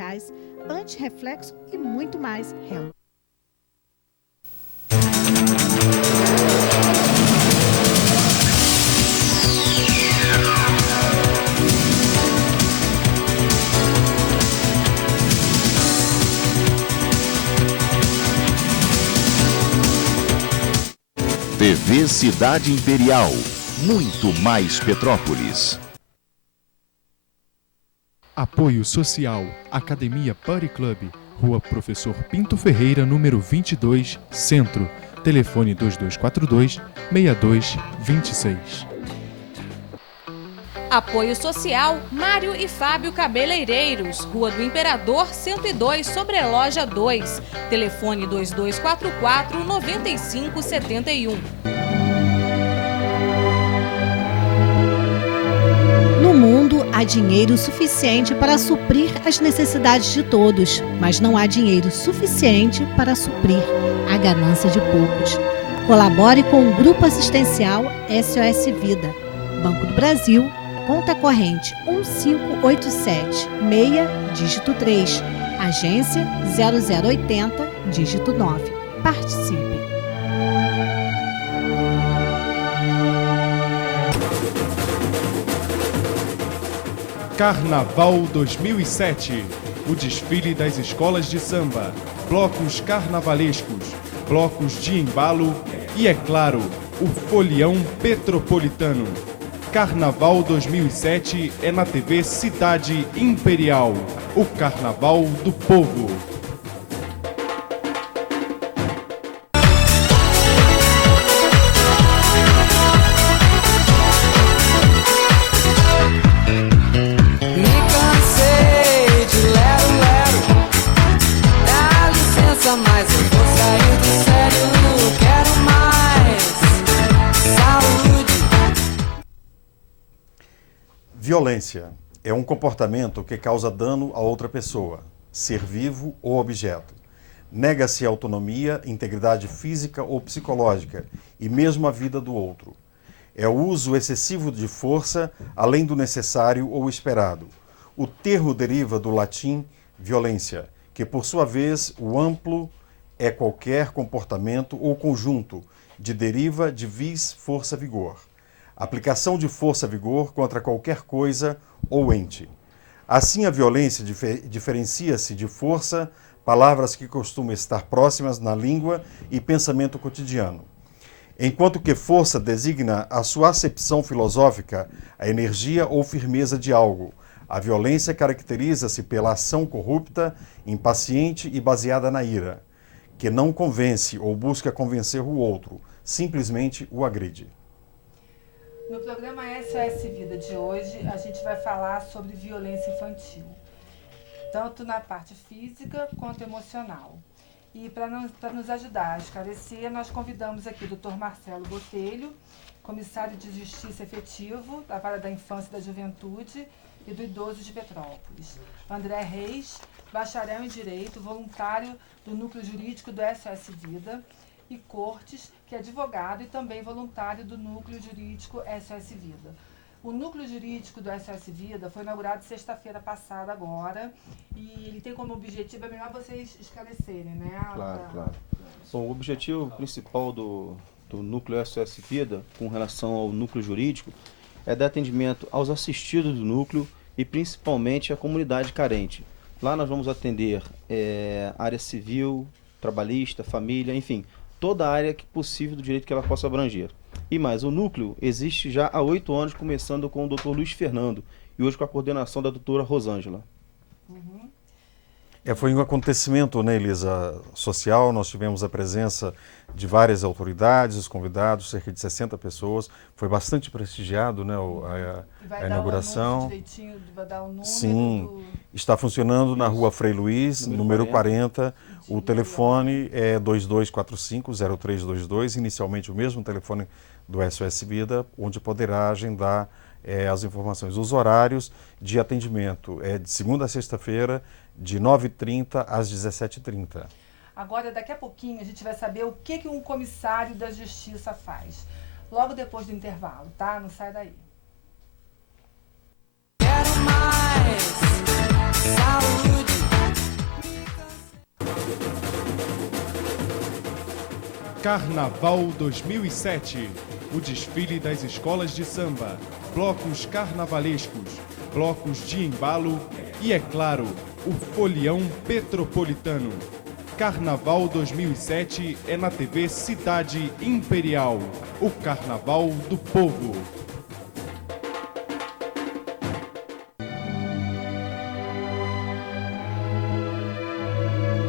eficaz, anti-reflexo e muito mais. TV Cidade Imperial, muito mais Petrópolis. Apoio Social, Academia Buddy Club, Rua Professor Pinto Ferreira, número 22, Centro. Telefone 2242-6226. Apoio Social, Mário e Fábio Cabeleireiros, Rua do Imperador 102, Sobreloja 2. Telefone 2244-9571. No mundo, há dinheiro suficiente para suprir as necessidades de todos, mas não há dinheiro suficiente para suprir a ganância de poucos. Colabore com o Grupo Assistencial SOS Vida. Banco do Brasil, conta corrente 1587, meia, dígito 3, agência 0080, dígito 9. Participe! Carnaval 2007, o desfile das escolas de samba, blocos carnavalescos, blocos de embalo e, é claro, o folião petropolitano. Carnaval 2007 é na TV Cidade Imperial, o Carnaval do Povo. Violência é um comportamento que causa dano a outra pessoa, ser vivo ou objeto. Nega-se a autonomia, integridade física ou psicológica e mesmo a vida do outro. É o uso excessivo de força, além do necessário ou esperado. O termo deriva do latim violência, que por sua vez o amplo é qualquer comportamento ou conjunto de deriva de vis, força, vigor. Aplicação de força-vigor contra qualquer coisa ou ente. Assim, a violência diferencia-se de força, palavras que costumam estar próximas na língua e pensamento cotidiano. Enquanto que força designa a sua acepção filosófica, a energia ou firmeza de algo, a violência caracteriza-se pela ação corrupta, impaciente e baseada na ira, que não convence ou busca convencer o outro, simplesmente o agride. No programa SOS Vida de hoje, a gente vai falar sobre violência infantil, tanto na parte física quanto emocional. E para nos ajudar a esclarecer, nós convidamos aqui o Dr. Marcelo Botelho, comissário de Justiça Efetivo da Vara da Infância e da Juventude e do Idoso de Petrópolis. André Reis, bacharel em Direito, voluntário do Núcleo Jurídico do SOS Vida, e Cortes, que é advogado e também voluntário do Núcleo Jurídico SOS Vida. O Núcleo Jurídico do SOS Vida foi inaugurado sexta-feira passada agora e ele tem como objetivo, é melhor vocês esclarecerem, né? Claro. Bom, o objetivo principal do Núcleo SOS Vida, com relação ao Núcleo Jurídico, é dar atendimento aos assistidos do Núcleo e principalmente à comunidade carente. Lá nós vamos atender área civil, trabalhista, família, enfim, toda a área possível do direito que ela possa abranger. E mais, o núcleo existe já há 8 anos, começando com o Dr. Luiz Fernando e hoje com a coordenação da doutora Rosângela. Foi um acontecimento, né, Elisa, social. Nós tivemos a presença de várias autoridades, os convidados, cerca de 60 pessoas. Foi bastante prestigiado, né, a inauguração. Vai dar o número. Sim, está funcionando na Rua Frei Luiz, número 40. O telefone é 2245-0322, inicialmente o mesmo telefone do SOS Vida, onde poderá agendar as informações. Os horários de atendimento é de segunda a sexta-feira, de 9h30 às 17h30. Agora, daqui a pouquinho, a gente vai saber o que um comissário da Justiça faz. Logo depois do intervalo, tá? Não sai daí. Quero mais saúde. Carnaval 2007, o desfile das escolas de samba, blocos carnavalescos, blocos de embalo e, é claro, o folião petropolitano. Carnaval 2007 é na TV Cidade Imperial, o Carnaval do Povo.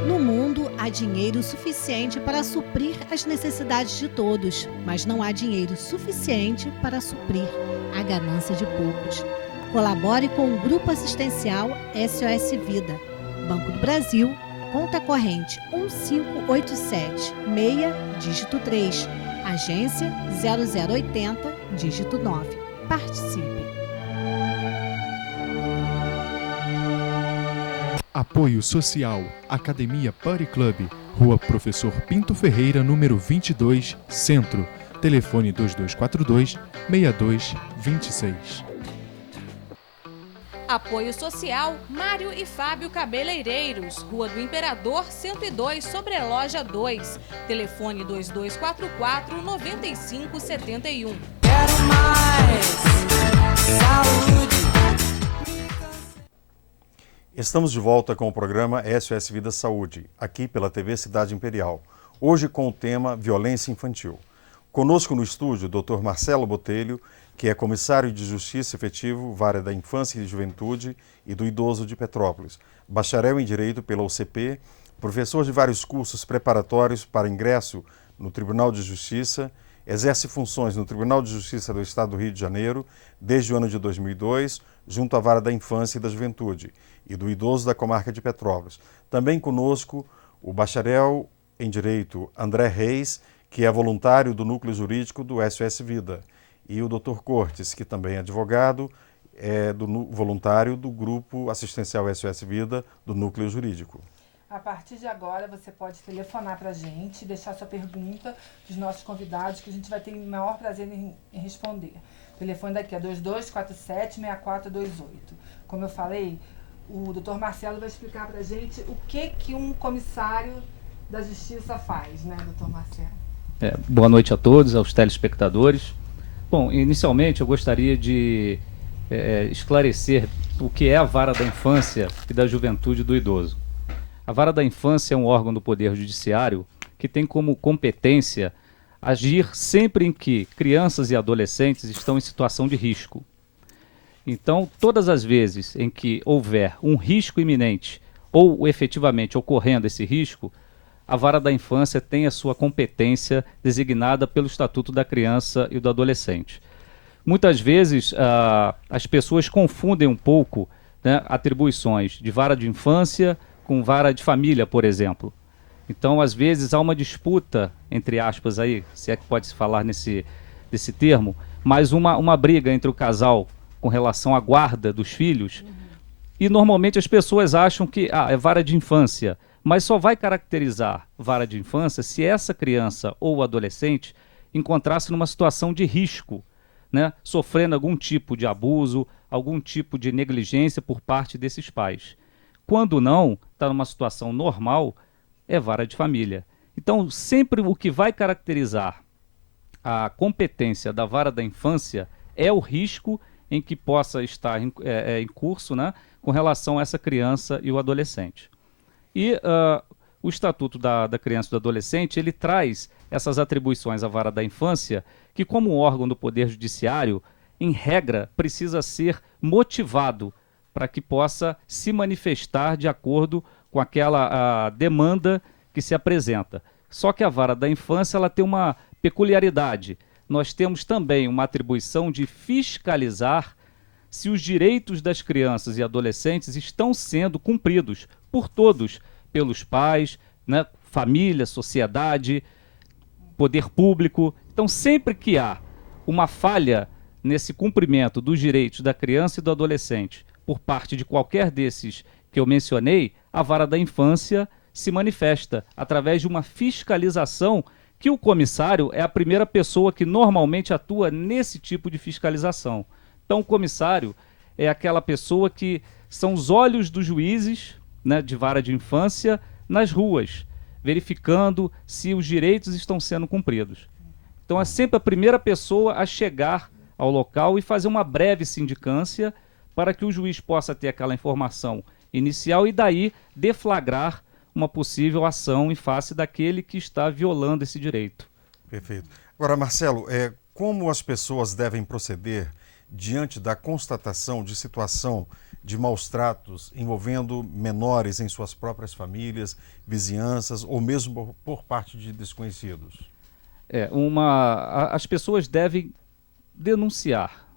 No mundo, há dinheiro suficiente para suprir as necessidades de todos, mas não há dinheiro suficiente para suprir a ganância de poucos. Colabore com o Grupo Assistencial SOS Vida, Banco do Brasil, conta corrente 1587, meia, dígito 3, agência 0080, dígito 9. Participe. Apoio Social, Academia Party Club, Rua Professor Pinto Ferreira, número 22, Centro. Telefone 2242-6226. Apoio Social Mário e Fábio Cabeleireiros, Rua do Imperador 102, Sobreloja 2. Telefone 2244-9571. Quero mais saúde. Estamos de volta com o programa SOS Vida Saúde, aqui pela TV Cidade Imperial. Hoje com o tema Violência Infantil. Conosco no estúdio o Dr. Marcelo Botelho, que é comissário de Justiça Efetivo, Vara da Infância e Juventude e do Idoso de Petrópolis, bacharel em Direito pela UCP, professor de vários cursos preparatórios para ingresso no Tribunal de Justiça, exerce funções no Tribunal de Justiça do Estado do Rio de Janeiro desde o ano de 2002, junto à Vara da Infância e da Juventude e do Idoso da Comarca de Petrópolis. Também conosco o bacharel em Direito André Reis, que é voluntário do Núcleo Jurídico do SOS Vida, e o Dr. Cortes, que também é advogado, voluntário do Grupo Assistencial SOS Vida do Núcleo Jurídico. A partir de agora, você pode telefonar para a gente, deixar sua pergunta dos nossos convidados, que a gente vai ter o maior prazer em responder. O telefone daqui é 2247-6428. Como eu falei, o doutor Marcelo vai explicar para a gente o que um comissário da Justiça faz, né, doutor Marcelo? Boa noite a todos, aos telespectadores. Bom, inicialmente eu gostaria de esclarecer o que é a Vara da Infância e da Juventude e do Idoso. A Vara da Infância é um órgão do Poder Judiciário que tem como competência agir sempre em que crianças e adolescentes estão em situação de risco. Então, todas as vezes em que houver um risco iminente ou efetivamente ocorrendo esse risco, a Vara da Infância tem a sua competência designada pelo Estatuto da Criança e do Adolescente. Muitas vezes as pessoas confundem um pouco, né, atribuições de vara de infância com vara de família, por exemplo. Então, às vezes, há uma disputa, entre aspas, aí, se é que pode se falar desse termo, mas uma briga entre o casal com relação à guarda dos filhos, e normalmente as pessoas acham que é vara de infância, mas só vai caracterizar vara de infância se essa criança ou adolescente encontrasse numa situação de risco, né, sofrendo algum tipo de abuso, algum tipo de negligência por parte desses pais. Quando não, está numa situação normal, é vara de família. Então, sempre o que vai caracterizar a competência da vara da infância é o risco em que possa estar em curso, né, com relação a essa criança e o adolescente. E o Estatuto da Criança e do Adolescente, ele traz essas atribuições à Vara da Infância, que como órgão do Poder Judiciário, em regra, precisa ser motivado para que possa se manifestar de acordo com aquela demanda que se apresenta. Só que a Vara da Infância ela tem uma peculiaridade. Nós temos também uma atribuição de fiscalizar se os direitos das crianças e adolescentes estão sendo cumpridos por todos, pelos pais, né, família, sociedade, poder público. Então, sempre que há uma falha nesse cumprimento dos direitos da criança e do adolescente por parte de qualquer desses que eu mencionei, a Vara da Infância se manifesta através de uma fiscalização que o comissário é a primeira pessoa que normalmente atua nesse tipo de fiscalização. Então, o comissário é aquela pessoa que são os olhos dos juízes, né, de vara de infância nas ruas, verificando se os direitos estão sendo cumpridos. Então é sempre a primeira pessoa a chegar ao local e fazer uma breve sindicância para que o juiz possa ter aquela informação inicial e daí deflagrar uma possível ação em face daquele que está violando esse direito. Perfeito. Agora, Marcelo, como as pessoas devem proceder diante da constatação de situação de maus tratos envolvendo menores em suas próprias famílias, vizinhanças ou mesmo por parte de desconhecidos? As pessoas devem denunciar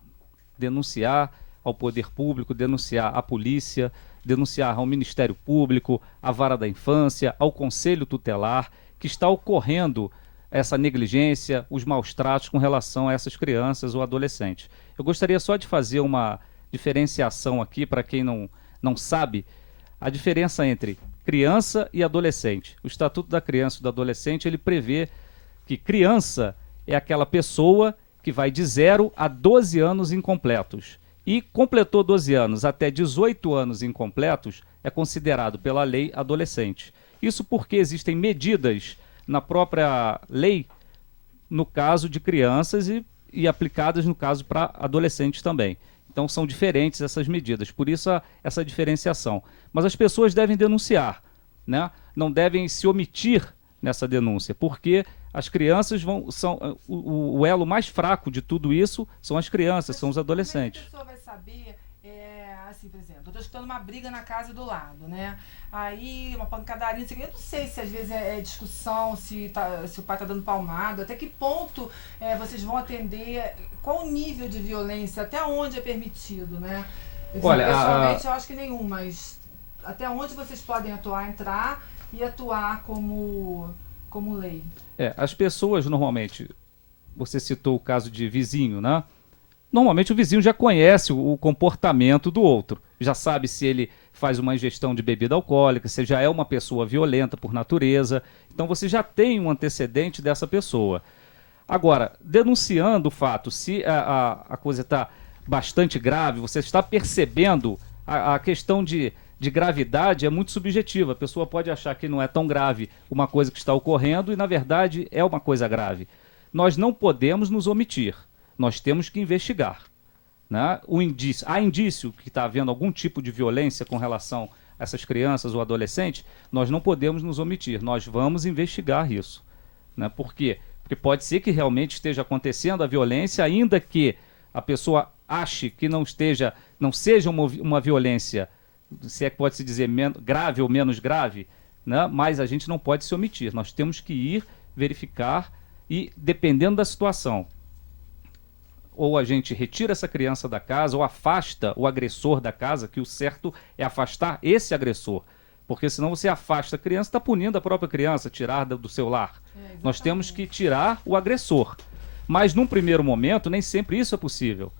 ao poder público, denunciar à polícia, denunciar ao Ministério Público, à Vara da Infância, ao Conselho Tutelar, que está ocorrendo essa negligência, os maus tratos com relação a essas crianças ou adolescentes. Eu gostaria só de fazer uma diferenciação aqui para quem não sabe a diferença entre criança e adolescente. O Estatuto da Criança e do Adolescente, ele prevê que criança é aquela pessoa que vai de 0 a 12 anos incompletos. E completou 12 anos até 18 anos incompletos, é considerado pela lei adolescente. Isso porque existem medidas na própria lei, no caso de crianças e aplicadas no caso para adolescentes também. Então são diferentes essas medidas, por isso essa diferenciação. Mas as pessoas devem denunciar, né? Não devem se omitir nessa denúncia, porque as crianças são o elo mais fraco de tudo isso são as crianças, são os adolescentes. Como é que a pessoa vai saber, assim, por exemplo, eu estou escutando uma briga na casa do lado, né? Aí, uma pancadaria, eu não sei se às vezes é discussão, se o pai está dando palmada, até que ponto vocês vão atender, qual o nível de violência, até onde é permitido, né? Olha, pessoalmente eu acho que nenhum, mas até onde vocês podem entrar e atuar como lei? As pessoas normalmente, você citou o caso de vizinho, né? Normalmente o vizinho já conhece o comportamento do outro, já sabe se ele faz uma ingestão de bebida alcoólica, se já é uma pessoa violenta por natureza, então você já tem um antecedente dessa pessoa. Agora, denunciando o fato, se a coisa está bastante grave, você está percebendo a questão de gravidade é muito subjetiva. A pessoa pode achar que não é tão grave uma coisa que está ocorrendo e, na verdade, é uma coisa grave. Nós não podemos nos omitir. Nós temos que investigar. Né? Há indício que está havendo algum tipo de violência com relação a essas crianças ou adolescentes, nós não podemos nos omitir. Nós vamos investigar isso. Né? Por quê? Porque pode ser que realmente esteja acontecendo a violência, ainda que a pessoa ache que não seja uma violência, se é que pode se dizer grave ou menos grave, né? Mas a gente não pode se omitir. Nós temos que ir verificar e, dependendo da situação, ou a gente retira essa criança da casa ou afasta o agressor da casa, que o certo é afastar esse agressor. Porque senão você afasta a criança, está punindo a própria criança, tirar do seu lar. Nós temos que tirar o agressor. Mas num primeiro momento, nem sempre isso é possível.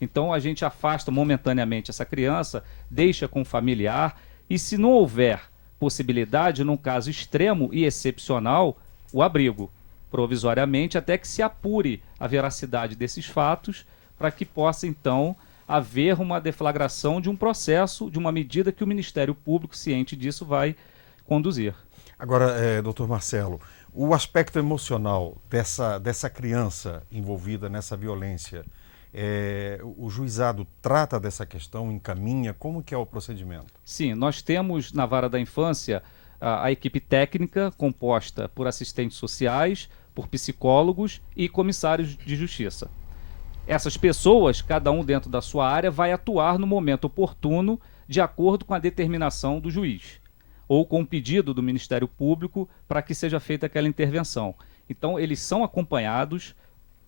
Então a gente afasta momentaneamente essa criança, deixa com o familiar e, se não houver possibilidade, num caso extremo e excepcional, o abrigo, provisoriamente, até que se apure a veracidade desses fatos, para que possa então haver uma deflagração de um processo, de uma medida que o Ministério Público, ciente disso, vai conduzir. Agora, doutor Marcelo, o aspecto emocional dessa criança envolvida nessa violência, o juizado trata dessa questão, encaminha, como que é o procedimento? Sim, nós temos na Vara da Infância a equipe técnica composta por assistentes sociais, por psicólogos e comissários de justiça. Essas pessoas, cada um dentro da sua área, vai atuar no momento oportuno, de acordo com a determinação do juiz, ou com o pedido do Ministério Público para que seja feita aquela intervenção. Então, eles são acompanhados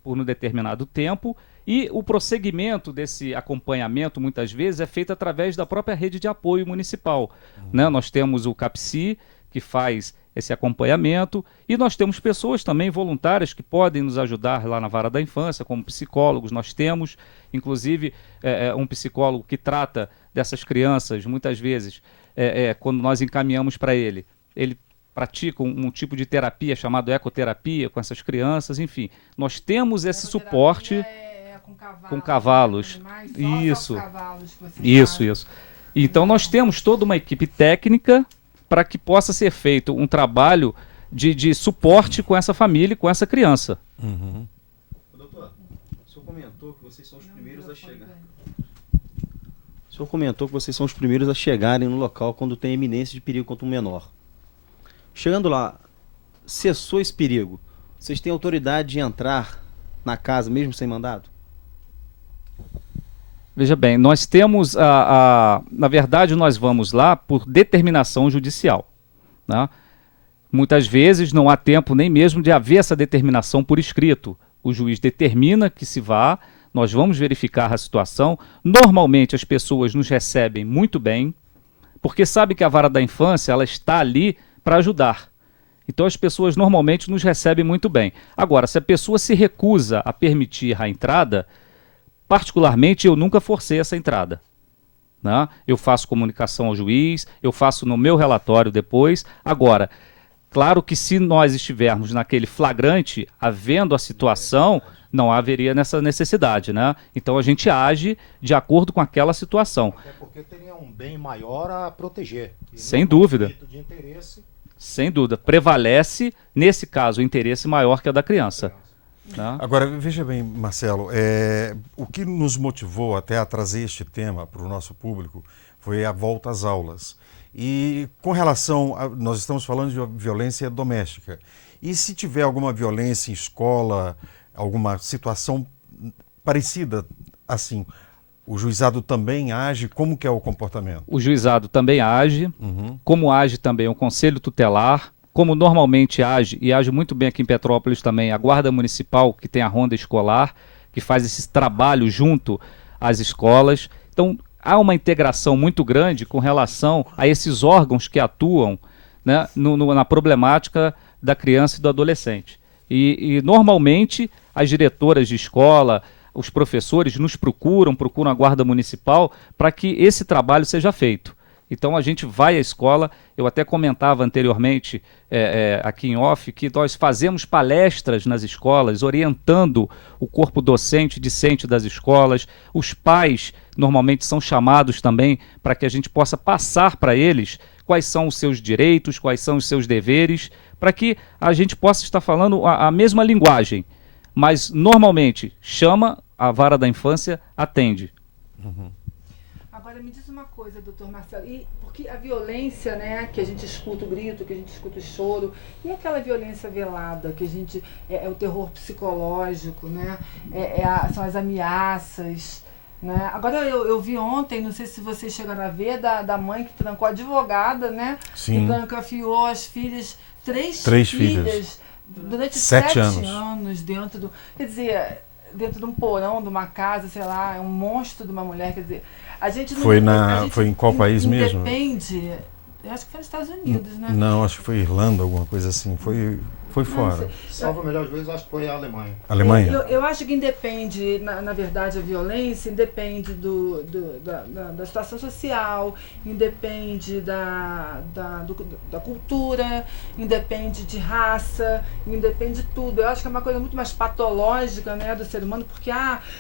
por um determinado tempo e o prosseguimento desse acompanhamento, muitas vezes, é feito através da própria rede de apoio municipal. Né? Nós temos o CAPSI, que faz esse acompanhamento, e nós temos pessoas também voluntárias que podem nos ajudar lá na Vara da Infância, como psicólogos. Nós temos, inclusive, um psicólogo que trata dessas crianças, muitas vezes, quando nós encaminhamos para ele pratica um tipo de terapia chamado ecoterapia com essas crianças, enfim. Nós temos esse suporte com cavalos. Isso. Cavalos que você isso. Então nós temos toda uma equipe técnica para que possa ser feito um trabalho de suporte com essa família e com essa criança. Doutor, o senhor comentou que vocês são os primeiros a chegar. O senhor comentou que vocês são os primeiros a chegarem no local quando tem iminência de perigo contra um menor. Chegando lá, cessou esse perigo, vocês têm autoridade de entrar na casa mesmo sem mandado? Veja bem, nós temos na verdade nós vamos lá por determinação judicial, né? Muitas vezes não há tempo nem mesmo de haver essa determinação por escrito. O juiz determina que se vá, nós vamos verificar a situação. Normalmente as pessoas nos recebem muito bem, porque sabe que a vara da infância ela está ali para ajudar. Então as pessoas normalmente nos recebem muito bem. Agora, se a pessoa se recusa a permitir a entrada, particularmente eu nunca forcei essa entrada, né? Eu faço comunicação ao juiz, eu faço no meu relatório depois. Agora, claro que se nós estivermos naquele flagrante, havendo a situação, não haveria nessa necessidade, né? Então a gente age de acordo com aquela situação. Até porque teria um bem maior a proteger. Sem dúvida. Conflito de interesse. Sem dúvida. Prevalece, nesse caso, o interesse maior que é da criança. Né? Agora, veja bem, Marcelo, o que nos motivou até a trazer este tema para o nosso público foi a volta às aulas. E com relação, nós estamos falando de violência doméstica. E se tiver alguma violência em escola, alguma situação parecida assim, o juizado também age? Como que é o comportamento? O juizado também age, como age também o Conselho Tutelar, como normalmente age, e age muito bem aqui em Petrópolis também, a Guarda Municipal, que tem a ronda escolar, que faz esse trabalho junto às escolas. Então, há uma integração muito grande com relação a esses órgãos que atuam, né, na problemática da criança e do adolescente. E normalmente as diretoras de escola, os professores nos procuram a Guarda Municipal para que esse trabalho seja feito. Então a gente vai à escola, eu até comentava anteriormente aqui em off, que nós fazemos palestras nas escolas, orientando o corpo docente, discente das escolas. Os pais normalmente são chamados também para que a gente possa passar para eles quais são os seus direitos, quais são os seus deveres, para que a gente possa estar falando a mesma linguagem. Mas normalmente chama, a vara da infância atende. Agora me diz uma coisa, doutor Marcelo, porque a violência, né, que a gente escuta o grito, que a gente escuta o choro, e aquela violência velada, que a gente é o terror psicológico, né, são as ameaças, né? Agora eu vi ontem, não sei se vocês chegaram a ver, da mãe que trancou a advogada, né, Sim. que trancafiou as filhas, três filhas durante 7 anos dentro do, quer dizer, dentro de um porão, de uma casa, sei lá, é um monstro de uma mulher, quer dizer, a gente não, foi em qual país mesmo? Depende. Eu acho que foi nos Estados Unidos, né? Não, acho que foi Irlanda, alguma coisa assim. Foi fora. Salvo a melhor juízo, acho que foi a Alemanha. Alemanha? Eu acho que independe, na verdade, a violência independe da situação social, independe da cultura, independe de raça, independe de tudo. Eu acho que é uma coisa muito mais patológica, né, do ser humano, porque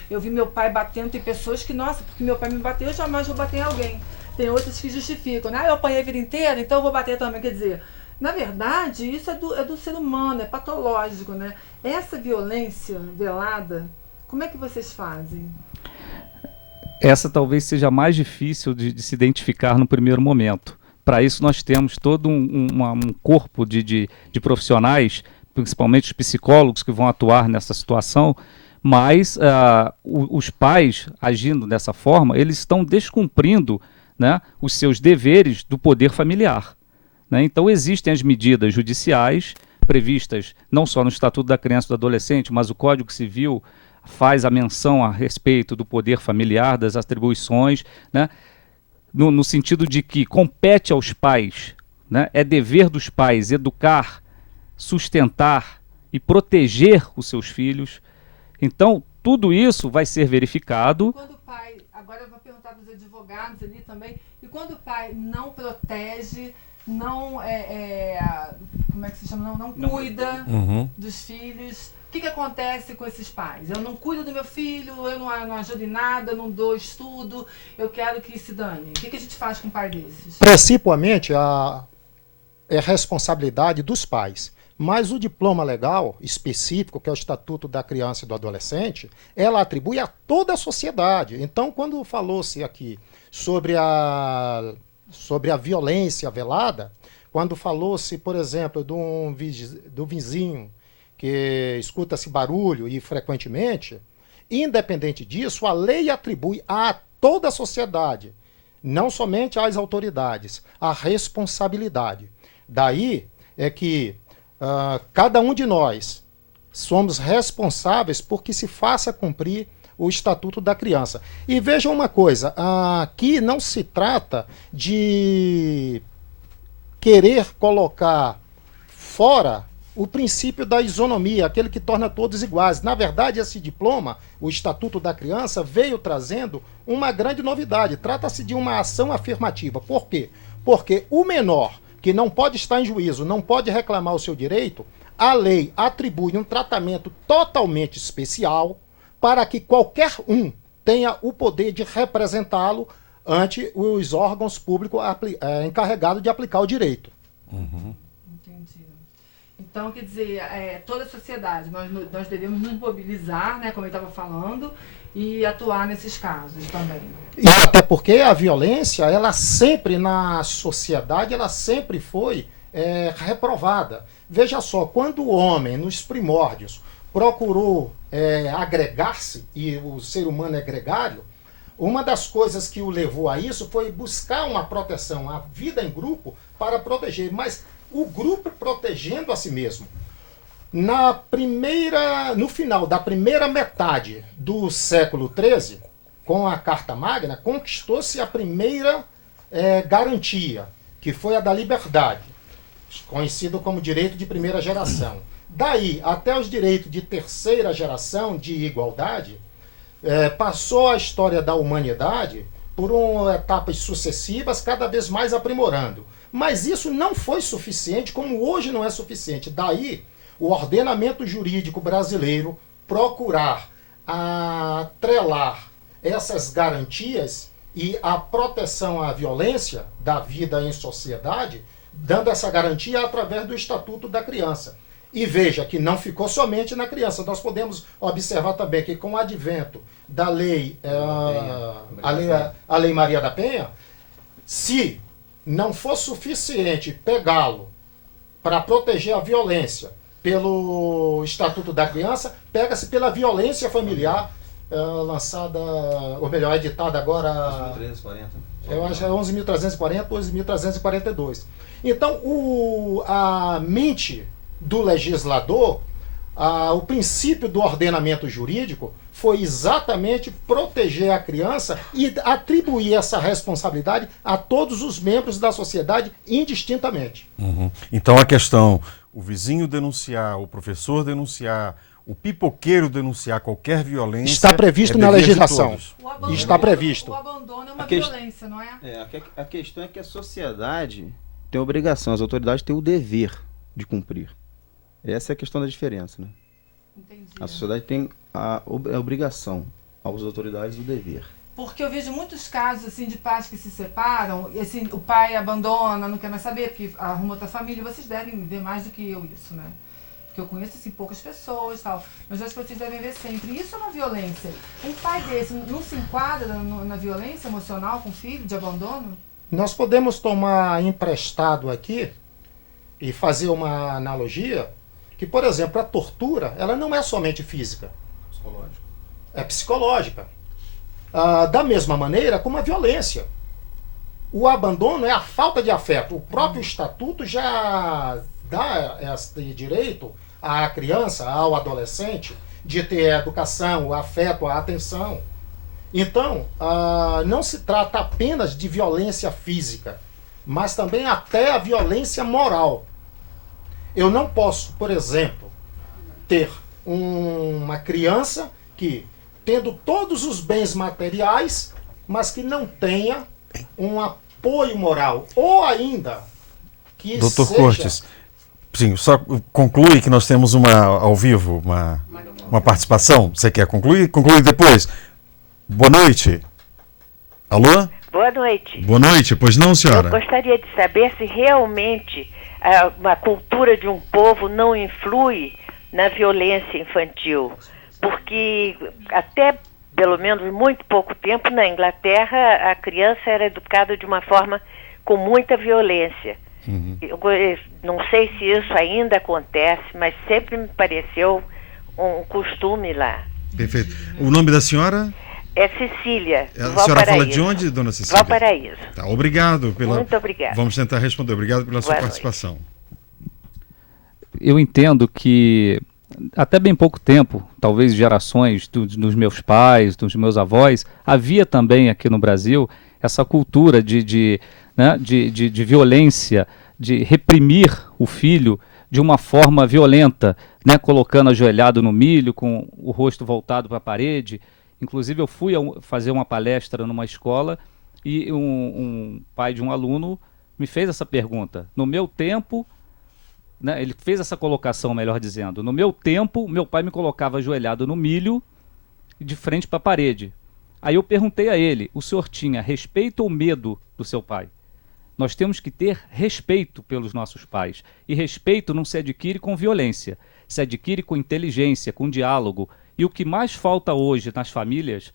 eu vi meu pai batendo, tem pessoas que, nossa, porque meu pai me bateu, eu jamais vou bater em alguém. Tem outras que justificam, né? Eu apanhei a vida inteira, então eu vou bater também. Quer dizer, na verdade, isso é do ser humano, é patológico, né? Essa violência velada, como é que vocês fazem? Essa talvez seja a mais difícil de se identificar no primeiro momento. Para isso nós temos todo um corpo de profissionais, principalmente os psicólogos que vão atuar nessa situação, mas os pais, agindo dessa forma, eles estão descumprindo, né, os seus deveres do poder familiar. Né? Então existem as medidas judiciais previstas não só no Estatuto da Criança e do Adolescente, mas o Código Civil faz a menção a respeito do poder familiar, das atribuições, né? No sentido de que compete aos pais, né? É dever dos pais educar, sustentar e proteger os seus filhos. Então, tudo isso vai ser verificado. Quando o pai, agora eu vou perguntar para os advogados ali também, e quando o pai não protege, não como é que se chama? Não cuida dos filhos. O que acontece com esses pais? Eu não cuido do meu filho, eu não ajudo em nada, não dou estudo, eu quero que se dane. O que a gente faz com um pai desses? Principalmente, é responsabilidade dos pais. Mas o diploma legal específico, que é o Estatuto da Criança e do Adolescente, ela atribui a toda a sociedade. Então, quando falou-se aqui sobre a violência velada, quando falou-se, por exemplo, do vizinho que escuta-se barulho e frequentemente, independente disso, a lei atribui a toda a sociedade, não somente às autoridades, a responsabilidade. Daí é que cada um de nós somos responsáveis por que se faça cumprir o Estatuto da Criança. E vejam uma coisa, aqui não se trata de querer colocar fora o princípio da isonomia, aquele que torna todos iguais. Na verdade, esse diploma, o Estatuto da Criança, veio trazendo uma grande novidade. Trata-se de uma ação afirmativa. Por quê? Porque o menor, que não pode estar em juízo, não pode reclamar o seu direito, a lei atribui um tratamento totalmente especial para que qualquer um tenha o poder de representá-lo ante os órgãos públicos encarregados de aplicar o direito. Uhum. Entendi. Então, quer dizer, toda a sociedade, nós devemos nos mobilizar, né, como eu estava falando, e atuar nesses casos também. E até porque a violência, ela sempre na sociedade, ela sempre foi reprovada. Veja só, quando o homem, nos primórdios, procurou agregar-se, e o ser humano é gregário, uma das coisas que o levou a isso foi buscar uma proteção, a vida em grupo, para proteger, mas o grupo protegendo a si mesmo. No final da primeira metade do século XIII, com a Carta Magna, conquistou-se a primeira garantia, que foi a da liberdade, conhecido como direito de primeira geração. Daí até os direitos de terceira geração de igualdade, passou a história da humanidade por etapas sucessivas, cada vez mais aprimorando. Mas isso não foi suficiente, como hoje não é suficiente. Daí o ordenamento jurídico brasileiro procurar atrelar essas garantias e a proteção à violência da vida em sociedade, dando essa garantia através do Estatuto da Criança. E veja que não ficou somente na criança. Nós podemos observar também que com o advento da lei, a Lei Maria da Penha, se não for suficiente pegá-lo para proteger a violência pelo Estatuto da Criança, pega-se pela violência familiar, lançada, ou melhor, editada agora... 11.340. Eu acho que é 11.340, 11.342. Então, a mente do legislador, o princípio do ordenamento jurídico foi exatamente proteger a criança e atribuir essa responsabilidade a todos os membros da sociedade indistintamente. Uhum. Então a questão, o vizinho denunciar, o professor denunciar, o pipoqueiro denunciar qualquer violência... Está previsto na legislação. Está previsto. O abandono é uma violência, não é? A questão é que a sociedade tem a obrigação, as autoridades têm o dever de cumprir. Essa é a questão da diferença, né? Entendi. A sociedade tem a obrigação, as autoridades o dever. Porque eu vejo muitos casos assim de pais que se separam, e assim, o pai abandona, não quer mais saber, porque arruma outra família. Vocês devem ver mais do que eu isso, né? Porque eu conheço assim, poucas pessoas e tal, mas acho que vocês devem ver sempre. E isso é uma violência. Um pai desse não se enquadra na violência emocional com o filho, de abandono? Nós podemos tomar emprestado aqui e fazer uma analogia que, por exemplo, a tortura, ela não é somente física. Psicológica. É psicológica. Da mesma maneira como a violência. O abandono é a falta de afeto. O próprio estatuto já dá esse direito à criança, ao adolescente, de ter a educação, o afeto, a atenção. Então, não se trata apenas de violência física, mas também até a violência moral. Eu não posso, por exemplo, ter uma criança que, tendo todos os bens materiais, mas que não tenha um apoio moral. Ou ainda que Dr. seja... Cortes, sim, só conclui que nós temos ao vivo uma participação. Você quer concluir? Conclui depois. Boa noite. Alô? Boa noite. Boa noite, pois não, senhora? Eu gostaria de saber se realmente a cultura de um povo não influi na violência infantil, porque até pelo menos muito pouco tempo na Inglaterra a criança era educada de uma forma com muita violência. Eu não sei se isso ainda acontece, mas sempre me pareceu um costume lá. Perfeito. O nome da senhora? É Cecília. A senhora fala de onde, dona Cecília? Valparaíso. Tá, obrigado pela. Muito obrigada. Vamos tentar responder. Obrigado pela sua Boa participação. noite. Eu entendo que até bem pouco tempo, talvez gerações dos meus pais, dos meus avós, havia também aqui no Brasil essa cultura de violência, de reprimir o filho de uma forma violenta, né, colocando ajoelhado no milho, com o rosto voltado para a parede. Inclusive eu fui fazer uma palestra numa escola e um pai de um aluno me fez essa pergunta. No meu tempo, né, ele fez essa colocação, melhor dizendo, no meu tempo, meu pai me colocava ajoelhado no milho de frente para a parede. Aí eu perguntei a ele, o senhor tinha respeito ou medo do seu pai? Nós temos que ter respeito pelos nossos pais. E respeito não se adquire com violência, se adquire com inteligência, com diálogo. E o que mais falta hoje nas famílias,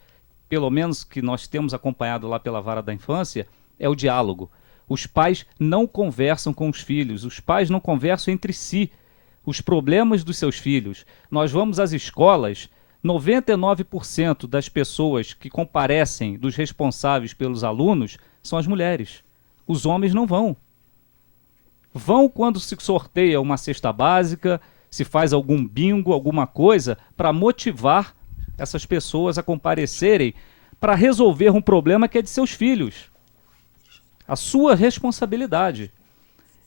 pelo menos que nós temos acompanhado lá pela Vara da Infância, é o diálogo. Os pais não conversam com os filhos, os pais não conversam entre si os problemas dos seus filhos. Nós vamos às escolas, 99% das pessoas que comparecem, dos responsáveis pelos alunos, são as mulheres. Os homens não vão. Vão quando se sorteia uma cesta básica, se faz algum bingo, alguma coisa, para motivar essas pessoas a comparecerem para resolver um problema que é de seus filhos. A sua responsabilidade.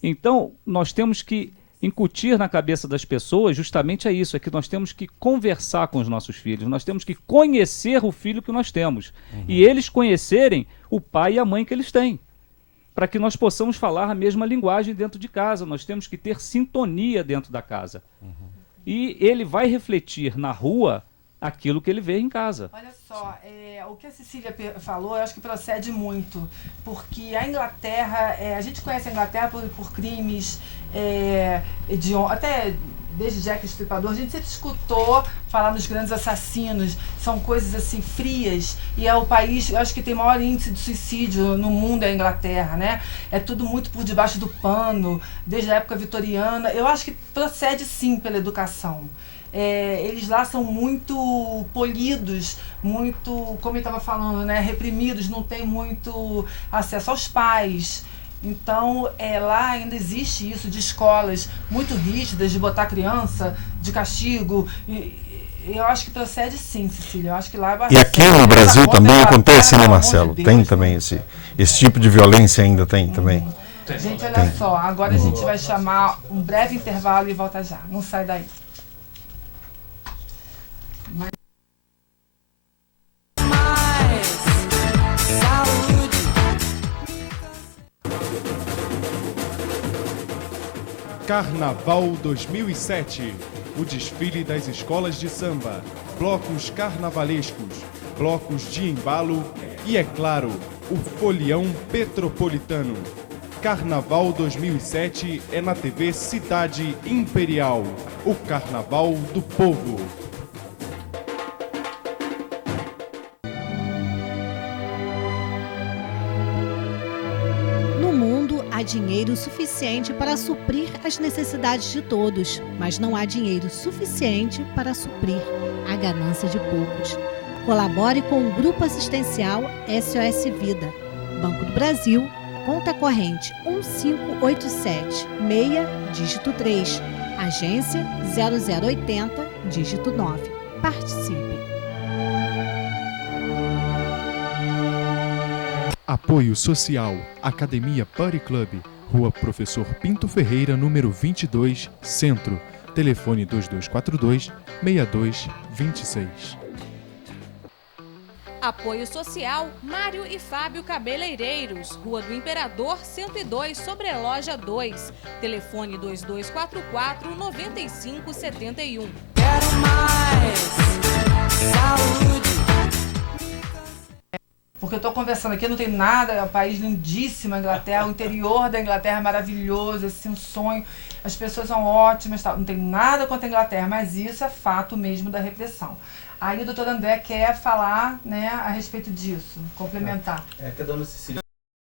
Então, nós temos que incutir na cabeça das pessoas justamente isso, é que nós temos que conversar com os nossos filhos, nós temos que conhecer o filho que nós temos, e eles conhecerem o pai e a mãe que eles têm, para que nós possamos falar a mesma linguagem dentro de casa, nós temos que ter sintonia dentro da casa. E ele vai refletir na rua aquilo que ele vê em casa. Olha só, o que a Cecília falou, eu acho que procede muito, porque a Inglaterra, a gente conhece a Inglaterra por crimes até desde Jack o Estripador, a gente sempre escutou falar nos grandes assassinos, são coisas assim frias, e é o país, eu acho que tem maior índice de suicídio no mundo, é a Inglaterra, né? É tudo muito por debaixo do pano, desde a época vitoriana. Eu acho que procede sim pela educação. Eles lá são muito polidos, muito, como eu estava falando, né, reprimidos, não tem muito acesso aos pais. Então, lá ainda existe isso de escolas muito rígidas, de botar criança de castigo. Eu acho que procede sim, Cecília. Eu acho que lá é bastante. E aqui no Brasil também acontece, né, Marcelo? Tem também esse tipo de violência ainda tem também. Gente, olha só, agora a gente vai chamar um breve intervalo e volta já. Não sai daí. Carnaval 2007, o desfile das escolas de samba, blocos carnavalescos, blocos de embalo e, é claro, o folião petropolitano. Carnaval 2007 é na TV Cidade Imperial, o Carnaval do Povo. Há dinheiro suficiente para suprir as necessidades de todos, mas não há dinheiro suficiente para suprir a ganância de poucos. Colabore com o Grupo Assistencial SOS Vida. Banco do Brasil, conta corrente 1587, meia, dígito 3, agência 0080, dígito 9. Participe. Apoio Social, Academia Party Club, Rua Professor Pinto Ferreira, número 22, Centro. Telefone 2242-6226. Apoio Social, Mário e Fábio Cabeleireiros, Rua do Imperador 102, sobre Loja 2. Telefone 2244-9571. Quero mais saúde. Porque eu estou conversando aqui, não tem nada, é um país lindíssimo, a Inglaterra, o interior da Inglaterra é maravilhoso, assim, um sonho, as pessoas são ótimas, tal. Não tem nada contra a Inglaterra, mas isso é fato mesmo da repressão. Aí o doutor André quer falar, né, a respeito disso, complementar. É que a dona Cecília